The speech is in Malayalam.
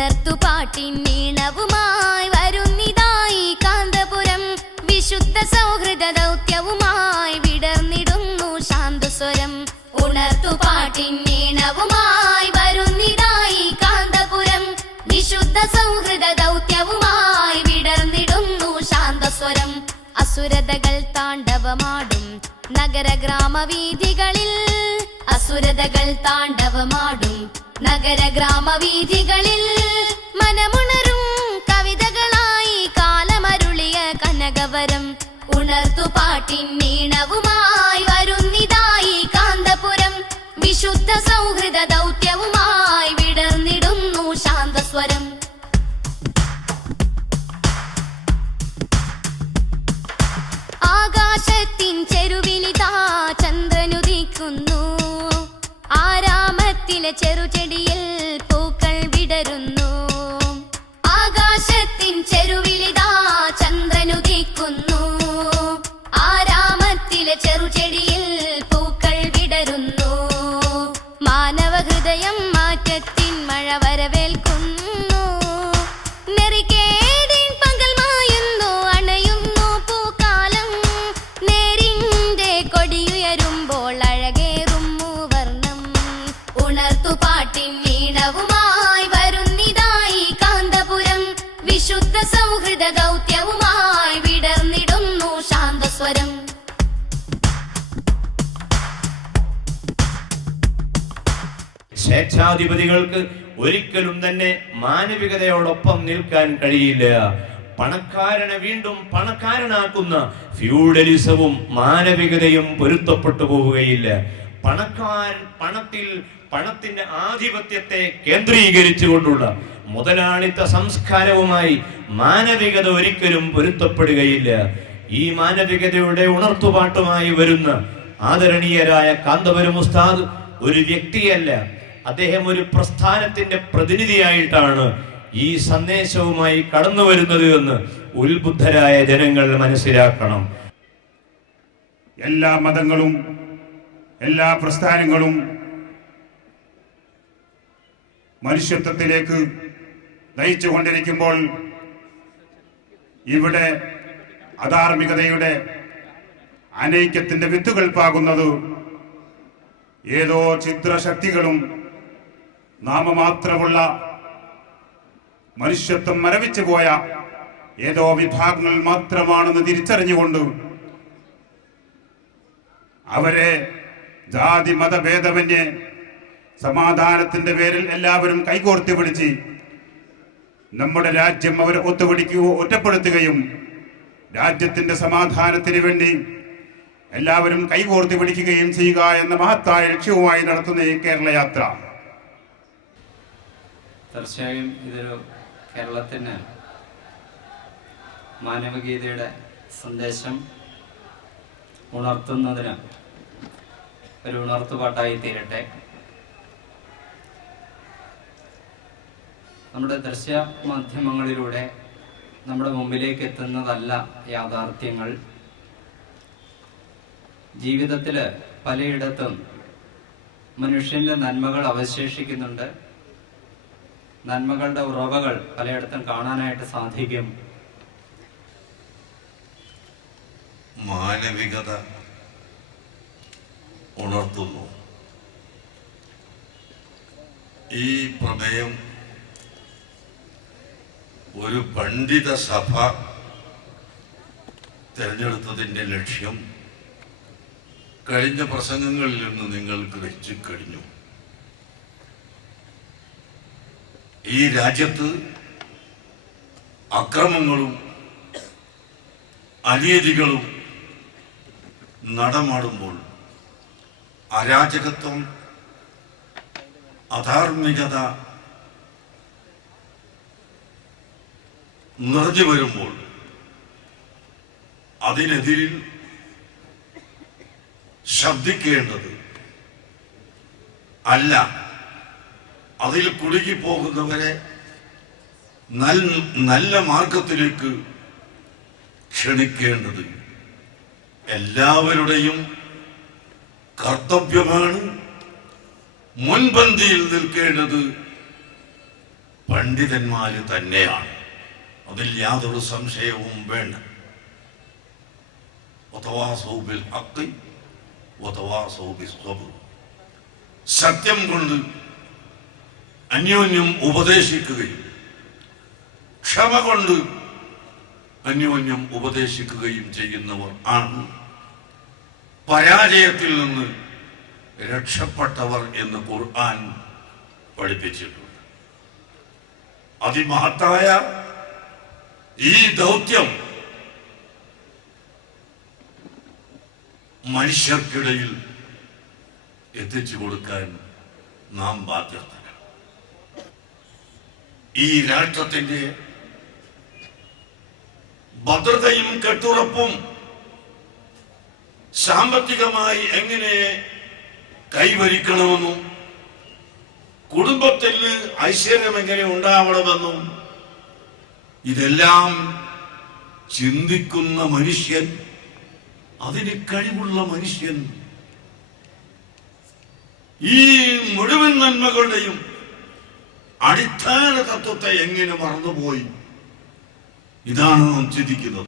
ഉണർത്തുപാട്ടിൻ ഈണവുമായി വരുന്നിതായി കാന്തപുരം. വിശുദ്ധ സൗഹൃദ ദൗത്യവുമായി വിടർന്നിടുന്നു ശാന്തസ്വരം. ഉണർത്തുപാട്ടിൻ ഈണവുമായി വരുന്നിതായി കാന്തപുരം. വിശുദ്ധ സൗഹൃദ ദൗത്യവുമായി വിടർന്നിടുന്നു ശാന്തസ്വരം. അസുരതകൾ താണ്ഡവമാടും നഗര ഗ്രാമവീഥികളിൽ. അസുരതകൾ താണ്ഡവമാടും നഗര ഗ്രാമവീഥികളിൽ. മനമുണരും കവിതകളായി കാലമരുളിയ കനകവരം. ഉണർത്തുപാട്ടിൻ ഈണവുമായി വരുന്നിതായി കാന്തപുരം. വിശുദ്ധ സൗഹൃദ ദൗത്യവുമായി വിടർന്നിടുന്നു ശാന്തസ്വരം. ആകാശത്തിൻ ചെരുവിലിതാ ചന്ദ്രനുദിക്കുന്നു. ആരാമത്തിലെ ചെറുചെടിയിൽ പൂക്കൾ വിടരുന്നു. ആകാശത്തിൻ ചെരുവിലിതാ ചന്ദ്രനുദിക്കുന്നു. ആരാമത്തിലെ ചെറുചെടിയിൽ പൂക്കൾ വിടരുന്നു. മാനവ ഹൃദയം മാറ്റത്തിൻ മഴ വരവേൽക്കുന്നു. നെറികേടിൻ പകൽ മായുന്നു അണയുന്നു പൂക്കാലം. നേരിന്റെ കൊടിയുയരുമ്പോൾ അഴകേറും മൂവർണം. ഉണർത്തുപാട്ടിൻ ഈണവുമായി വരുന്നിതായി കാന്തപുരം. വിശുദ്ധ സൗഹൃദ ദൗത്യവുമായി വിടർന്നിടുന്നു ശാന്തസ്വരം. സ്വേച്ഛാധിപതികൾക്ക് ഒരിക്കലും തന്നെ മാനവികതയോടൊപ്പം നിൽക്കാൻ കഴിയില്ല. പണക്കാരനെ വീണ്ടും പണക്കാരനാക്കുന്ന ഫ്യൂഡലിസവും മാനവികതയും പൊരുത്തപ്പെട്ടു പോവുകയില്ല. പണത്തിന്റെ ആധിപത്യത്തെ കേന്ദ്രീകരിച്ചുകൊണ്ടുള്ള മുതലാളിത്ത സംസ്കാരവുമായി മാനവികത ഒരിക്കലും പൊരുത്തപ്പെടുകയില്ല. ഈ മാനവികതയുടെ ഉണർത്തുപാട്ടുമായി വരുന്ന ആദരണീയരായ കാന്തപുരം ഉസ്താദ് ഒരു വ്യക്തിയല്ല, അദ്ദേഹം ഒരു പ്രസ്ഥാനത്തിന്റെ പ്രതിനിധിയായിട്ടാണ് ഈ സന്ദേശവുമായി കടന്നു വരുന്നത് എന്ന് ഉത്ബുദ്ധരായ ജനങ്ങൾ മനസ്സിലാക്കണം. എല്ലാ മതങ്ങളും എല്ലാ പ്രസ്ഥാനങ്ങളും മനുഷ്യത്വത്തിലേക്ക് നയിച്ചുകൊണ്ടിരിക്കുമ്പോൾ ഇവിടെ അധാർമികതയുടെ അനൈക്യത്തിന്റെ വിത്തുകൾ പാകുന്നത് ഏതോ ചിത്രശക്തികളും നാമമാത്രമുള്ള മനുഷ്യത്വം മരവിച്ചു പോയ ഏതോ വിഭാഗങ്ങൾ മാത്രമാണെന്ന് തിരിച്ചറിഞ്ഞുകൊണ്ട് അവരെ ജാതി മതഭേദമന്യേ സമാധാനത്തിന്റെ പേരിൽ എല്ലാവരും കൈകോർത്തി പിടിച്ച് നമ്മുടെ രാജ്യം അവരെ ഒറ്റപ്പെടുത്തുകയും രാജ്യത്തിന്റെ സമാധാനത്തിന് വേണ്ടി എല്ലാവരും കൈകോർത്തി പിടിക്കുകയും ചെയ്യുക എന്ന മഹത്തായ ലക്ഷ്യവുമായി നടത്തുന്ന ഈ കേരള യാത്ര തീർച്ചയായും ഇതൊരു കേരളത്തിന് മാനവികതയുടെ സന്ദേശം ഉണർത്തുന്നതിന് ഒരു ഉണർത്തുപാട്ടായി തീരട്ടെ. നമ്മുടെ ദൃശ്യ മാധ്യമങ്ങളിലൂടെ നമ്മുടെ മുമ്പിലേക്ക് എത്തുന്നതല്ല യാഥാർത്ഥ്യങ്ങൾ. ജീവിതത്തിൽ പലയിടത്തും മനുഷ്യൻ്റെ നന്മകൾ അവശേഷിക്കുന്നുണ്ട്. നന്മകളുടെ ഉറവകൾ പലയിടത്തും കാണാനായിട്ട് സാധിക്കും. മാനവികത ഉണർത്തുന്നു. ഈ പ്രമേയം ഒരു പണ്ഡിത സഭ തിരഞ്ഞെടുത്തതിൻ്റെ ലക്ഷ്യം കഴിഞ്ഞ പ്രസംഗങ്ങളിൽ നിന്ന് നിങ്ങൾ ഗ്രഹിച്ചു കഴിഞ്ഞു. ഈ രാജ്യത്ത് അക്രമങ്ങളും അനീതികളും നടമാടുമ്പോൾ അരാജകത്വം, അധാർമികത നിറഞ്ഞു വരുമ്പോൾ അതിനെതിരിൽ ശബ്ദിക്കേണ്ടത് അല്ല, അതിൽ കുടുങ്ങിപ്പോകുന്നവരെ നല്ല മാർഗത്തിലേക്ക് ക്ഷണിക്കേണ്ടത് എല്ലാവരുടെയും കർത്തവ്യമാണ്. മുൻപന്തിയിൽ നിൽക്കേണ്ടത് പണ്ഡിതന്മാര് തന്നെയാണ്. അതിൽ യാതൊരു സംശയവും വേണ്ട. വതവാസൗ ബിൽ ഹഖ് വതവാസൗ ബിസ്സബ്ർ. സത്യം കൊണ്ട് അന്യോന്യം ഉപദേശിക്കുകയും ക്ഷമ കൊണ്ട് അന്യോന്യം ഉപദേശിക്കുകയും ചെയ്യുന്നവർ ആണ് പരാജയത്തിൽ നിന്ന് രക്ഷപ്പെട്ടവർ എന്ന് ഖുർആൻ പഠിപ്പിച്ചിട്ടുണ്ട്. അതിമഹത്തായ ഈ ദൗത്യം മനുഷ്യർക്കിടയിൽ എത്തിച്ചു കൊടുക്കാൻ നാം ബാധ്യസ്ഥരാണ്. ഈ രാഷ്ട്രത്തിന്റെ ഭദ്രതയും കെട്ടുറപ്പും സാമ്പത്തികമായി എങ്ങനെ കൈവരിക്കണമെന്നും കുടുംബത്തിൽ ഐശ്വര്യം എങ്ങനെ ഉണ്ടാവണമെന്നും ഇതെല്ലാം ചിന്തിക്കുന്ന മനുഷ്യൻ, അതിന് കഴിവുള്ള മനുഷ്യൻ ഈ മുഴുവൻ നന്മകളുടെയും അടിസ്ഥാന തത്വത്തെ എങ്ങനെ മറന്നുപോയി? ഇതാണ് നാം ചിന്തിക്കുന്നത്.